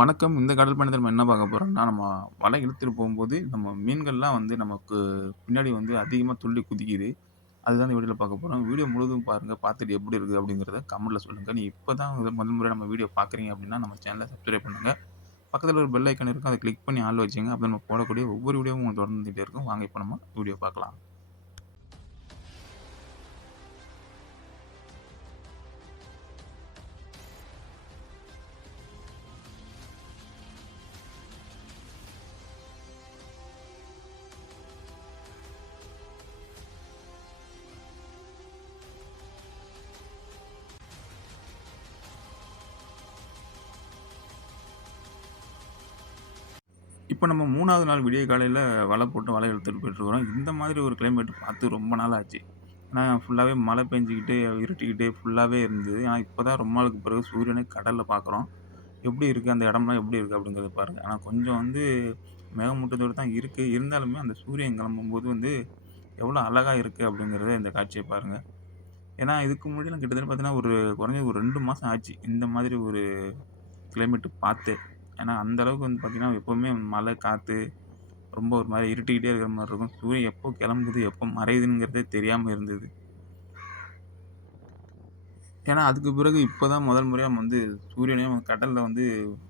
வணக்கம். இந்த கடல் பயணத்தை நம்ம என்ன பார்க்க போறோம்னா, நம்ம வலை இழுத்துட்டு போகும்போது நம்ம மீன்கள்லாம் வந்து நமக்கு பின்னாடி வந்து அதிகமாக துள்ளி குதிக்குது. அதுதான் இந்த வீடியோவில் பார்க்க போகிறோம் வீடியோ முழுவதும் பாருங்கள் பார்த்துட்டு எப்படி இருக்குது அப்படிங்கிறத கமெண்ட்டில் சொல்லுங்கள் நீ இப்போ தான் முதல் முறை நம்ம வீடியோ பார்க்குறீங்க அப்படின்னா, நம்ம சேனலை சப்ஸ்கிரைப் பண்ணுங்கள் பக்கத்தில் ஒரு பெல் ஐக்கன் இருக்கும். அதை கிளிக் பண்ணி ஆள் வச்சுங்க அப்போ நம்ம போடக்கூடிய ஒவ்வொரு வீடியோவும் உங்களுக்கு தொடர்ந்துகிட்டே இருக்கும். வாங்க இப்போ நம்ம வீடியோ பார்க்கலாம். இப்போ நம்ம மூணாவது நாள் விடிய காலையில் வலை போட்டு வலை இழுத்துட்டு போயிட்டுருக்கிறோம். இந்த மாதிரி ஒரு கிளைமேட் பார்த்து ரொம்ப நாள் ஆச்சு. ஏன்னா ஃபுல்லாகவே மழை பெஞ்சிக்கிட்டே இருட்டிக்கிட்டே ஃபுல்லாகவே இருந்தது. ஆனால் இப்போ தான் ரொம்ப நாளுக்கு பிறகு சூரியனே கடலில் பார்க்குறோம். எப்படி இருக்குது அந்த இடம்லாம் எப்படி இருக்குது அப்படிங்கிறத பாருங்கள் ஆனால் கொஞ்சம் வந்து மேகமூட்டத்தோடு தான் இருக்குது இருந்தாலுமே அந்த சூரியன் கிளம்பும்போது வந்து எவ்வளோ அழகாக இருக்குது அப்படிங்கிறத இந்த காட்சியை பாருங்கள் ஏன்னா இதுக்கு முன்னாடிலாம் கிட்டத்தட்ட பார்த்தீங்கன்னா, ஒரு குறைஞ்சது ஒரு ரெண்டு மாதம் ஆச்சு. இந்த மாதிரி ஒரு கிளைமேட்டு பார்த்து ஏன்னா அந்த அளவுக்கு வந்து பார்த்திங்கன்னா எப்போவுமே மழை, காற்று ரொம்ப ஒரு மாதிரி இருட்டிக்கிட்டே இருக்கிற மாதிரி இருக்கும். சூரியன் எப்போ கிளம்புது, எப்போ மறையுதுங்கிறதே தெரியாமல் இருந்தது. ஏன்னா அதுக்கு பிறகு இப்போ தான் முதல் முறையாக நம்ம வந்து சூரியனையும் கடலில் வந்து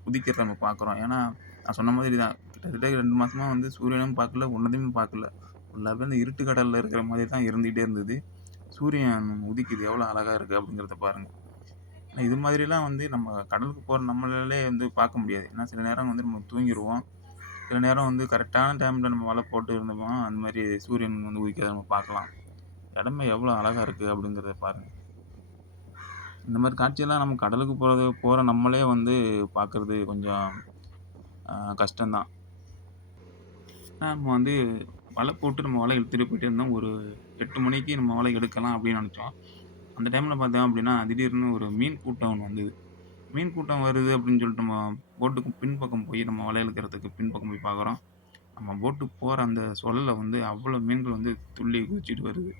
உதிக்கிறத நம்ம பார்க்குறோம். ஏன்னா நான் சொன்ன மாதிரி தான். கிட்டத்தட்ட ரெண்டு மாதமாக வந்து சூரியனும் பார்க்கல, ஒன்னத்தையுமே பார்க்கல. ஃபுல்லாகவே அந்த இருட்டு கடலில் இருக்கிற மாதிரி தான் இருந்துகிட்டே இருந்தது. சூரியன் உதிக்குது எவ்வளோ அழகாக இருக்குது அப்படிங்கிறத பாருங்கள் இது மாதிரிலாம் வந்து நம்ம கடலுக்கு போகிற நம்மளாலே வந்து பார்க்க முடியாது. ஏன்னா சில நேரம் வந்து நம்ம தூங்கிடுவோம் சில நேரம் வந்து கரெக்டான டைமில் நம்ம வலை போட்டு இருந்தோம்னா அந்த மாதிரி சூரியன் வந்து உதிக்கிறத நம்ம பார்க்கலாம். இடமே எவ்வளோ அழகாக இருக்குது அப்படிங்கிறத பாருங்கள் இந்த மாதிரி காட்சியெல்லாம் நம்ம கடலுக்கு போகிறது போகிற நம்மளே வந்து பார்க்குறது கொஞ்சம் கஷ்டம்தான் கஷ்டம் தான். நம்ம வந்து வலை போட்டு நம்ம வலை இழுத்துட்டு போயிட்டே இருந்தோம். ஒரு எட்டு மணிக்கு நம்ம வலை எடுக்கலாம் அப்படின்னு நினச்சோம் அந்த டைமில் பார்த்தோம் அப்படின்னா, திடீர்னு ஒரு மீன் கூட்டம் ஒன்று வந்தது. மீன் கூட்டம் வருது அப்படின்னு சொல்லிட்டு நம்ம போட்டுக்கு பின்பக்கம் போய் நம்ம வலை இழுக்கிறதுக்கு பின்பக்கம் போய் பார்க்குறோம். நம்ம போட்டு போகிற அந்த சுழல்ல வந்து அவ்வளோ மீன்கள் வந்து துள்ளி குதிச்சுட்டு வருது.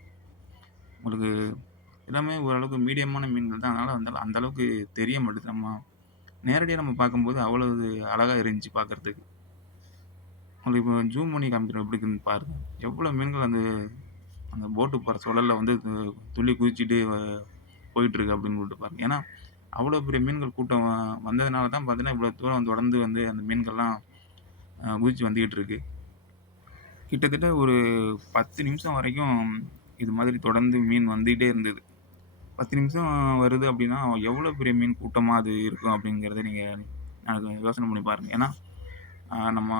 உங்களுக்கு எல்லாமே ஓரளவுக்கு மீடியமான மீன்கள் தான். அதனால் வந்து அந்த அளவுக்கு தெரிய மாட்டேது நம்ம நேரடியாக நம்ம பார்க்கும்போது அவ்வளோ அழகாக இருந்துச்சு பார்க்குறதுக்கு உங்களுக்கு இப்போ ஜூம் பண்ணி காமிக்கிறோம் எப்படி இருக்குன்னு பாருங்கள் எவ்வளோ மீன்கள் அந்த அந்த போட்டு போகிற சுழல்ல வந்து து துள்ளி குதிச்சுட்டு போயிட்டுருக்கு அப்படின்னு சொல்லிட்டு பாருங்க. ஏன்னா, அவ்வளோ பெரிய மீன்கள் கூட்டம் வந்ததுனால தான் பார்த்தீங்கன்னா, இவ்வளோ தூரம் தொடர்ந்து வந்து அந்த மீன்கள்லாம் அ குதிச்சு வந்துகிட்டு இருக்கு. கிட்டத்தட்ட ஒரு 10 நிமிஷம் வரைக்கும் இது மாதிரி தொடர்ந்து மீன் வந்துகிட்டே இருந்தது. 10 நிமிஷம் வருது அப்படின்னா, எவ்வளோ பெரிய மீன் கூட்டமாக அது இருக்கும் அப்படிங்கிறத நீங்கள் எனக்கு யோசனை பண்ணி பாருங்கள் ஏன்னா, நம்ம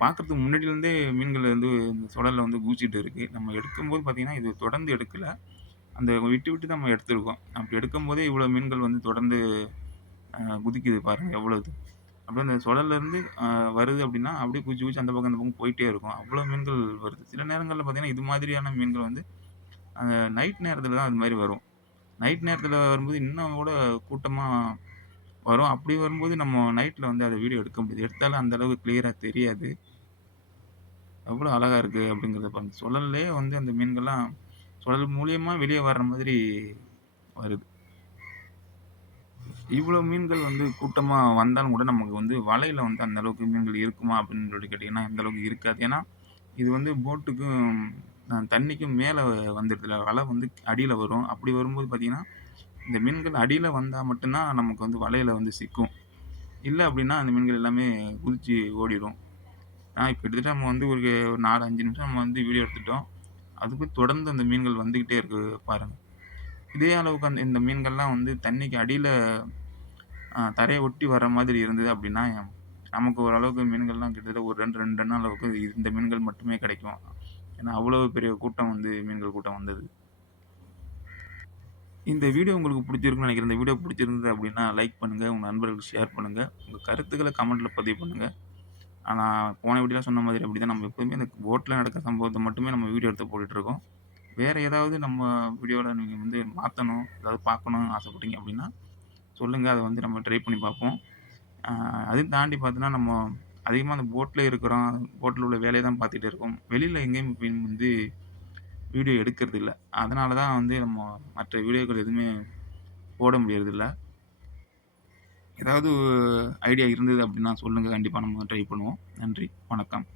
பார்க்குறதுக்கு முன்னாடிலேருந்தே மீன்கள் வந்து இந்த சுழல்ல வந்து குதிச்சுட்டு இருக்குது நம்ம எடுக்கும்போது பார்த்திங்கன்னா இது தொடர்ந்து எடுக்கலை அந்த விட்டு விட்டு தான் நம்ம எடுத்துருக்கோம் அப்படி எடுக்கும்போதே இவ்வளோ மீன்கள் வந்து தொடர்ந்து குதிக்குது பாருங்கள் எவ்வளோ இது. அப்படியே அந்த சுழல்லேருந்து வருது அப்படின்னா, அப்படியே குதிச்சு குச்சி அந்த பக்கம் அந்த பக்கம் போயிட்டே இருக்கும். அவ்வளோ மீன்கள் வருது. சில நேரங்களில் பார்த்தீங்கன்னா, இது மாதிரியான மீன்கள் வந்து அந்த நைட் நேரத்தில் தான் அது மாதிரி வரும். நைட் நேரத்தில் வரும்போது இன்னும் கூட கூட்டமாக வரும். அப்படி வரும்போது நம்ம நைட்டில் வந்து அதை வீடியோ எடுக்க முடியாது. எடுத்தாலும் அந்தளவுக்கு கிளியராக தெரியாது. எவ்வளோ அழகாக இருக்குது அப்படிங்கிறத பாருங்க. சுழல்லே வந்து அந்த மீன்கள்லாம் சுழல் மூலியமா வெளியே வர்ற மாதிரி வருது. இவ்வளோ மீன்கள் வந்து கூட்டமாக வந்தாலும் கூட நமக்கு வந்து வலையில் வந்து அந்த அளவுக்கு மீன்கள் இருக்குமா அப்படின்னு சொல்லி கேட்டிங்கன்னா அந்த அளவுக்கு இருக்காது. ஏன்னா, இது வந்து போட்டுக்கும் தண்ணிக்கும் மேலே வந்துடுதுல. வலை வந்து அடியில் வரும். அப்படி வரும்போது பார்த்திங்கன்னா இந்த மீன்கள் அடியில் வந்தால் மட்டும்தான் நமக்கு வந்து வலையில் வந்து சிக்கும். இல்லை அப்படின்னா, அந்த மீன்கள் எல்லாமே குதிச்சு ஓடிரும். ஆனால் இப்போ கிட்டத்தட்ட நம்ம வந்து ஒரு 4, 5 நிமிஷம் நம்ம வந்து வீடியோ எடுத்துட்டோம். அதுக்கு தொடர்ந்து அந்த மீன்கள் வந்துக்கிட்டே இருக்கு பாருங்கள் இதே அளவுக்கு அந்த இந்த மீன்கள்லாம் வந்து தண்ணிக்கு அடியில் தரையை ஒட்டி வர மாதிரி இருந்தது அப்படின்னா, நமக்கு ஓரளவுக்கு மீன்கள்லாம் கிட்டத்தட்ட ஒரு 2, 2 டன் அளவுக்கு இந்த மீன்கள் மட்டுமே கிடைக்கும். ஏன்னா, அவ்வளோ பெரிய கூட்டம் வந்து மீன்கள் கூட்டம் வந்தது. இந்த வீடியோ உங்களுக்கு பிடிச்சிருக்குன்னு நினைக்கிறேன் இந்த வீடியோ பிடிச்சிருந்தது அப்படின்னா, லைக் பண்ணுங்கள் உங்கள் நண்பர்களுக்கு ஷேர் பண்ணுங்கள் உங்கள் கருத்துக்களை கமெண்ட்டில் பதிவு பண்ணுங்கள் ஆனால் போன வீடியோல சொன்ன மாதிரி அப்படிதான் நம்ம எப்போதுமே இந்த போட்ல நடக்கிற சம்பவத்தை மட்டுமே நம்ம வீடியோ எடுத்து போட்டுட்ருக்கோம் வேறு ஏதாவது நம்ம வீடியோவில் நீங்கள் வந்து மாற்றணும் ஏதாவது பார்க்கணும்னு ஆசைப்பட்டீங்க அப்படின்னா, சொல்லுங்கள் அதை வந்து நம்ம ட்ரை பண்ணி பார்ப்போம். அது அதையும் தாண்டி பார்த்தோன்னா நம்ம அதிகமாக அந்த போட்டில் இருக்கிறோம். போட்டில் உள்ள வேலையை தான் பார்த்துட்டே இருக்கோம். வெளியில் எங்கேயும் போய் வந்து வீடியோ எடுக்கிறது இல்லை அதனால தான் வந்து நம்ம மற்ற வீடியோக்கள் எதுவுமே போட முடியறதில்ல. ஏதாவது ஐடியா இருந்தது அப்படின்னா சொல்லுங்கள் கண்டிப்பாக நம்ம ட்ரை பண்ணுவோம். நன்றி. வணக்கம்.